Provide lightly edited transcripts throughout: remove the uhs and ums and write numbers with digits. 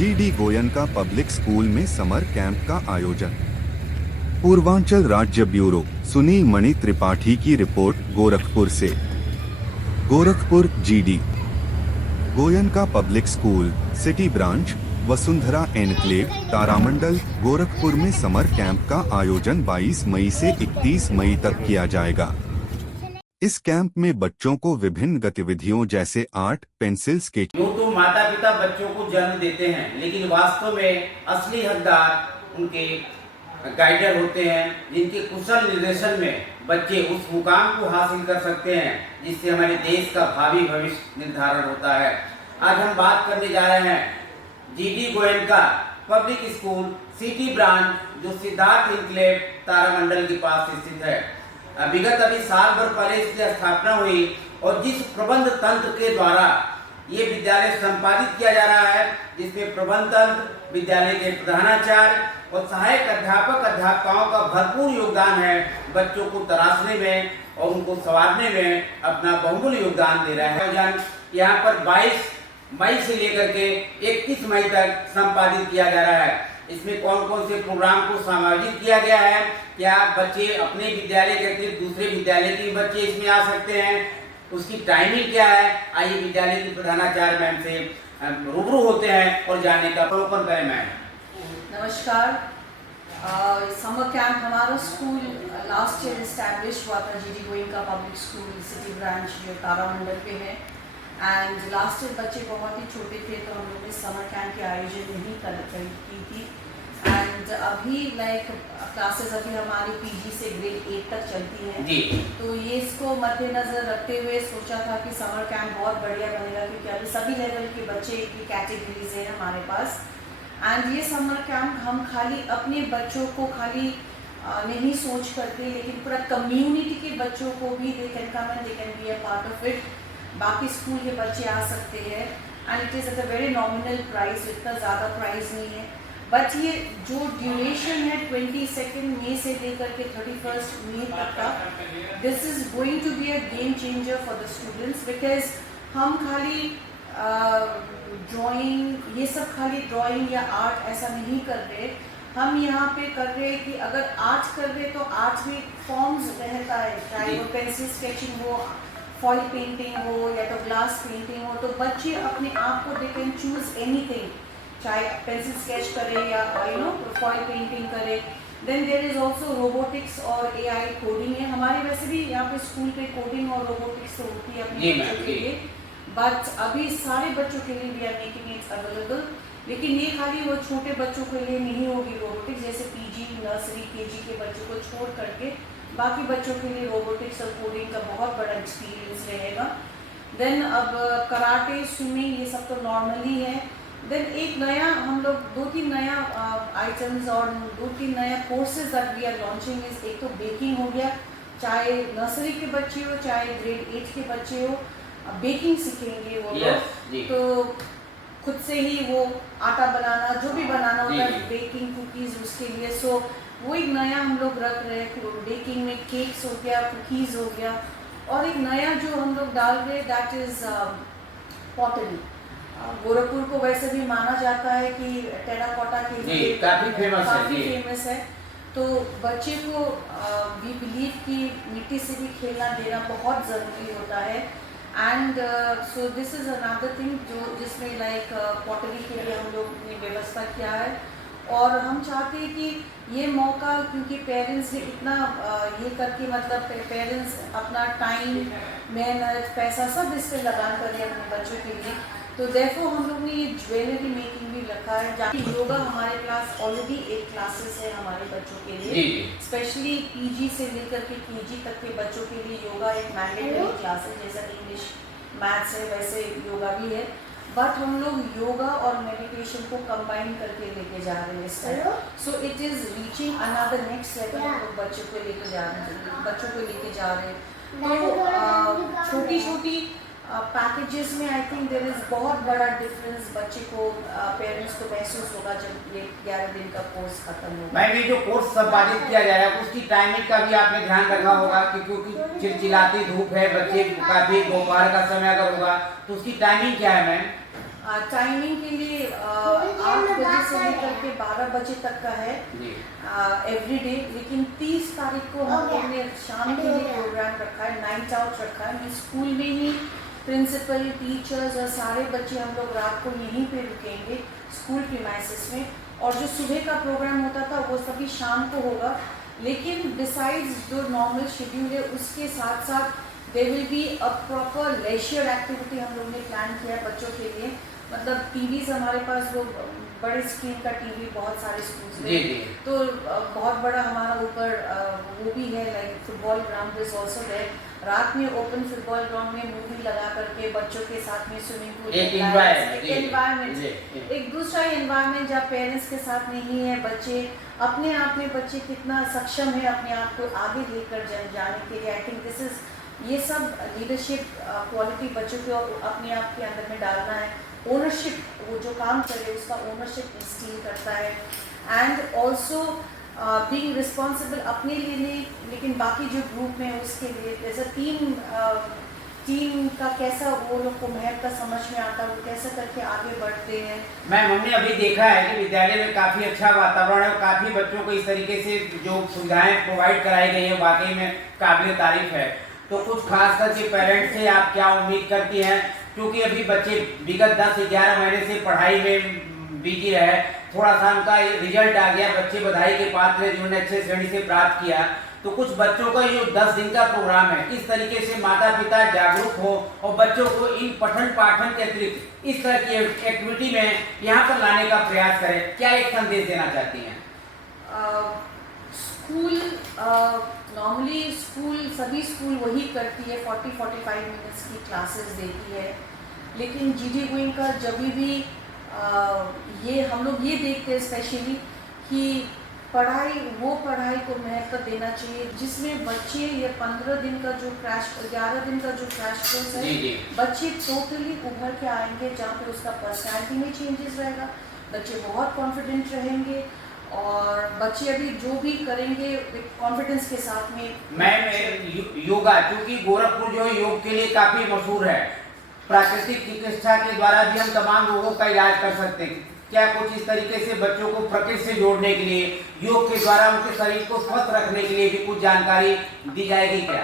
GD Goenka public school में summer camp का आयोजन। पूर्वांचल राज्य ब्यूरो सुनील मणि त्रिपाठी की रिपोर्ट गोरखपुर से। Gorakhpur GD Goenka public school city branch Vasundhara enclave तारामंडल गोरखपुर में समर कैंप का आयोजन 22 मई से 31 मई तक किया जाएगा। इस कैंप में बच्चों को विभिन्न गतिविधियों जैसे आर्ट, पेंसिल, स्केच। यूँ तो माता पिता बच्चों को जन्म देते हैं, लेकिन वास्तव में असली हकदार उनके गाइडर होते हैं, जिनके कुशल निर्देशन में बच्चे उस मुकाम को हासिल कर सकते हैं जिससे हमारे देश का भावी भविष्य निर्धारण होता है। आज हम बात करने जा रहे हैं GD Goenka public school city branch, जो सिद्धार्थ एनक्लेव तारामंडल के पास स्थित है। विगत अभी साल भर पहले इसकी स्थापना हुई और जिस प्रबंध तंत्र के द्वारा ये विद्यालय संपादित किया जा रहा है, जिसमें प्रबंध तंत्र, विद्यालय के प्रधानाचार्य और सहायक अध्यापक अध्यापिकाओं का भरपूर योगदान है। बच्चों को तराशने में और उनको संवारने में अपना बहुमूल्य योगदान दे रहा है। यहाँ पर 22 मई से लेकर के 31 मई तक संपादित किया जा रहा है। इसमें कौन कौन से प्रोग्राम को समायोजित किया गया है, क्या बच्चे अपने विद्यालय के अतिरिक्त दूसरे विद्यालय के बच्चे इसमें आ सकते हैं, उसकी टाइमिंग क्या है, आइए विद्यालय की प्रधानाचार्य मैम से रूबरू होते हैं और जानने का अवलोकन करें। मैम नमस्कार। समर कैंप हमारा स्कूल लास्ट ईयर इस्टेब्लिश हुआ था, GD Goenka public school city branch जो तारामंडल पे है। एंड लास्ट ईयर बच्चे बहुत ही छोटे थे, तो हम लोग ने समर कैंप के आयोजन नहीं की थी। एंड अभी क्लासेस अभी हमारी पीजी से ग्रेड 8 तक चलती हैं, तो ये इसको मद्देनजर रखते हुए सोचा था कि समर कैंप बहुत बढ़िया बनेगा, क्योंकि अभी सभी लेवल के बच्चे की कैटेगरीज हैं हमारे पास। एंड ये समर कैंप हम खाली अपने बच्चों को खाली नहीं सोच करते, लेकिन पूरा कम्युनिटी के बच्चों को भी they can come and they can be a part of it. बाकी स्कूल के बच्चे आ सकते हैं and it is at a very nominal price, इतना ज़्यादा प्राइस नहीं है। बट ये जो ड्यूरेशन है 22 मई से लेकर के 31 मई तक का, this is going to be a game changer for the students, because हम खाली ड्राइंग, ये सब खाली ड्राइंग या आर्ट ऐसा नहीं कर रहे। हम यहाँ पे कर रहे हैं कि अगर आर्ट कर रहे तो आर्ट में फॉर्म्स रहता है, चाहे वो पेंसिल स्केचिंग हो, फॉइल पेंटिंग हो या तो ग्लास पेंटिंग हो, तो बच्चे अपने आप को दे कैन चूज एनीथिंग, चाहे पेंसिल स्केच करे या फॉइल पेंटिंग करे। Then there is also robotics और एआई कोडिंग है। हमारे वैसे भी यहाँ पे स्कूल पे कोडिंग और रोबोटिक्स तो होती है अपने बच्चों के लिए, बट अभी सारे बच्चों के लिए we are making it available. लेकिन ये खाली वो छोटे बच्चों के लिए नहीं होगी रोबोटिक्स, जैसे पीजी, नर्सरी, केजी के बच्चों को छोड़ करके बाकी बच्चों के लिए रोबोटिक्स और कोडिंग का बहुत बड़ा एक्सपीरियंस रहेगा। देन अब कराटे, स्विमिंग, ये सब तो नॉर्मली है। देन एक नया हम लोग 2-3 नया आइटम्स और 2-3 नया courses that we are launching is, एक तो बेकिंग हो गया, चाहे नर्सरी के बच्चे हो चाहे ग्रेड 8 के बच्चे हो, बेकिंग सीखेंगे वो लोग। तो खुद से ही वो आटा बनाना, जो भी बनाना होता है, बेकिंग, कुकीज़, उसके लिए सो वो एक नया हम लोग रख रहे हैं। बेकिंग में केक्स हो गया, कुकीज़ हो गया, और एक नया जो हम लोग डाल रहे हैं दैट इज़ पॉटरी। गोरखपुर को वैसे भी माना जाता है कि टेराकोटा के लिए काफ़ी फेमस है। तो बच्चे को वी बिलीव कि मिट्टी से भी खेलना देना बहुत ज़रूरी होता है। And so this is another thing जो जिसमें पॉटरी के लिए हम लोग ने व्यवस्था किया है। और हम चाहते हैं कि ये मौका, क्योंकि पेरेंट्स ने इतना ये करके पेरेंट्स अपना टाइम, मेहनत, पैसा सब इस पर लगा कर रहे हैं अपने बच्चों के लिए, तो देयरफॉर हम लोग ने ये ज्वेलरी मेकिंग भी रखा है। जहाँ योगा हमारे क्लास ऑलरेडी 8 क्लासेस है हमारे बच्चों के लिए, स्पेशली पीजी से लेकर के केजी तक के बच्चों के लिए योगा एक मैंडेटरी क्लास है, जैसा इंग्लिश मैथ्स है वैसे योगा भी है। बट हम लोग योगा और मेडिटेशन को कंबाइन करके लेके जा रहे हैं इस time. So it is reaching another next level. हम लोग बच्चों को लेके जा रहे हैं। तो छोटी छोटी पैकेजेस में आई थिंक देयर इज़ बहुत बड़ा डिफरेंस बच्चे को, पेरेंट्स को महसूस होगा जब ये 11 दिन का कोर्स खत्म होगा। मैम, ये जो कोर्स संपादित किया जा रहा है उसकी टाइमिंग का भी आपने ध्यान रखा होगा, क्योंकि चिलचिलाती धूप है, बच्चे काफी दोपहर का समय अगर होगा तो उसकी टाइमिंग क्या है मैम? टाइमिंग के लिए 8 से लेकर के 12 बजे तक का है जी एवरी डे, लेकिन 30 तारीख को हम लोग ने शाम के लिए प्रोग्राम रखा है, नाइट आउट रखा है। मैं स्कूल में ही प्रिंसिपल, टीचर्स और सारे बच्चे हम लोग रात को यहीं पे रुकेंगे स्कूल प्रीमाइसेस में, और जो सुबह का प्रोग्राम होता था वो सभी शाम को होगा। लेकिन डिसाइड्स जो नॉर्मल शेड्यूल है उसके साथ साथ there will be a proper leisure activity हम लोग ने प्लान किया है बच्चों के लिए। मतलब टीवीज हमारे पास वो बड़े स्क्रीन का टीवी बहुत सारे स्कूल्स में, तो बहुत बड़ा हमारा ऊपर वो भी है, like football ground is also there. रात में ओपन फुटबॉल ग्राउंड में मूवी लगा करके बच्चों के साथ में स्विमिंग पूल, एक एनवायरमेंट, एक दूसरा एनवायरमेंट जहाँ पेरेंट्स के साथ नहीं है, बच्चे अपने आप में बच्चे कितना सक्षम है अपने आप को आगे लेकर जाने के लिए। आई थिंक दिस इज, ये सब लीडरशिप क्वालिटी बच्चों को अपने आप के अंदर में डालना है। ओनरशिप, वो जो काम करे उसका ओनरशिप इंस्टील करता है, एंड ऑल्सो बीइंग रिस्पॉन्सिबल अपने लिए नहीं लेकिन बाकी जो ग्रुप में उसके लिए। जैसे टीम का कैसा वो लोग को महत्व का समझ में आता है, वो कैसे करके आगे बढ़ते हैं। मैम, हमने अभी देखा है कि विद्यालय में काफ़ी अच्छा वातावरण है और काफ़ी बच्चों को इस तरीके से जो सुविधाएं प्रोवाइड कराई गई हैं वाकई में काबिल तारीफ है। तो कुछ खास करके पेरेंट्स से आप क्या उम्मीद करती हैं, क्योंकि अभी बच्चे विगत 10-11 महीने से पढ़ाई में बिजी रहे, थोड़ा सा उनका रिजल्ट आ गया, बच्चे बधाई के पात्र हैं जिन्होंने अच्छे श्रेणी से प्राप्त किया, तो कुछ बच्चों का ये 10 दिन का प्रोग्राम है, किस तरीके से माता पिता जागरूक हो और बच्चों को इन पठन पाठन के अतिरिक्त इस तरह की एक्टिविटी में यहाँ पर लाने का प्रयास करें, क्या एक संदेश देना चाहती हैं? स्कूल नॉर्मली सभी स्कूल वही करती है, 40-45 मिनट्स की क्लासेस देती है, लेकिन जीडी गोइंका जब भी ये हम लोग ये देखते हैं स्पेशली कि पढ़ाई को महत्व देना चाहिए जिसमें बच्चे ये 11 दिन का जो क्रैश कोर्स है, बच्चे टोटली उभर के आएंगे, जहाँ पे उसका पर्सनैलिटी में चेंजेस रहेगा, बच्चे बहुत कॉन्फिडेंट रहेंगे और बच्चे अभी जो भी करेंगे कॉन्फिडेंस के साथ में। मैम, योगा, क्योंकि गोरखपुर जो है योग के लिए काफी मशहूर है, प्राकृतिक चिकित्सा के द्वारा भी हम तमाम रोगों का इलाज कर सकते हैं, क्या कुछ इस तरीके से बच्चों को प्रकृति से जोड़ने के लिए, योग के द्वारा उनके शरीर को स्वस्थ रखने के लिए भी कुछ जानकारी दी जाएगी क्या?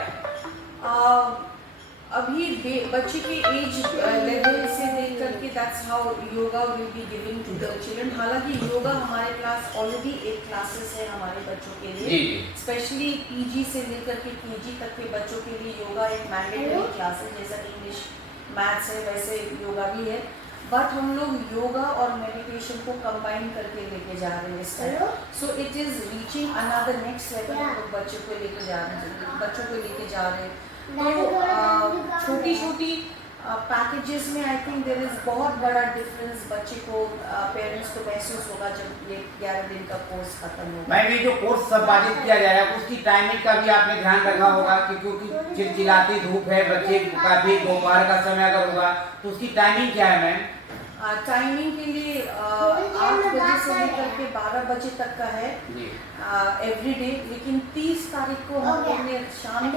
अभी बच्चे के एज लेवल से देख करके that's how yoga will be giving to the children. हालांकि योगा हमारे क्लास ऑलरेडी 8 क्लासेस है हमारे बच्चों के लिए, स्पेशली पीजी से लेकर के पीजी तक के बच्चों के लिए योगा एक मैंडेटरी क्लास है, जैसा इंग्लिश मैथ्स है वैसे योगा भी है, बट हम लोग योगा और मेडिटेशन को कंबाइन करके लेके जा रहे हैं इस time. So it is reaching another next level, हम लोग बच्चों को लेके जा रहे हैं। तो छोटी पैकेजेस में आई थिंक देयर इज बहुत बड़ा डिफरेंस बच्चे को, पेरेंट्स को महसूस होगा जब ये 11 दिन का कोर्स खत्म होगा। मैम, ये जो कोर्स संपादित किया जा रहा है उसकी टाइमिंग का भी आपने ध्यान रखा होगा कि क्योंकि चिलचिलाती धूप है, बच्चे काफी दोपहर का समय अगर होगा तो उसकी टाइमिंग क्या है मैम? टाइमिंग के लिए 8 बजे से लेकर के 12 बजे तक का है एवरी डे, लेकिन 30 तारीख को हम लोग ने शाम के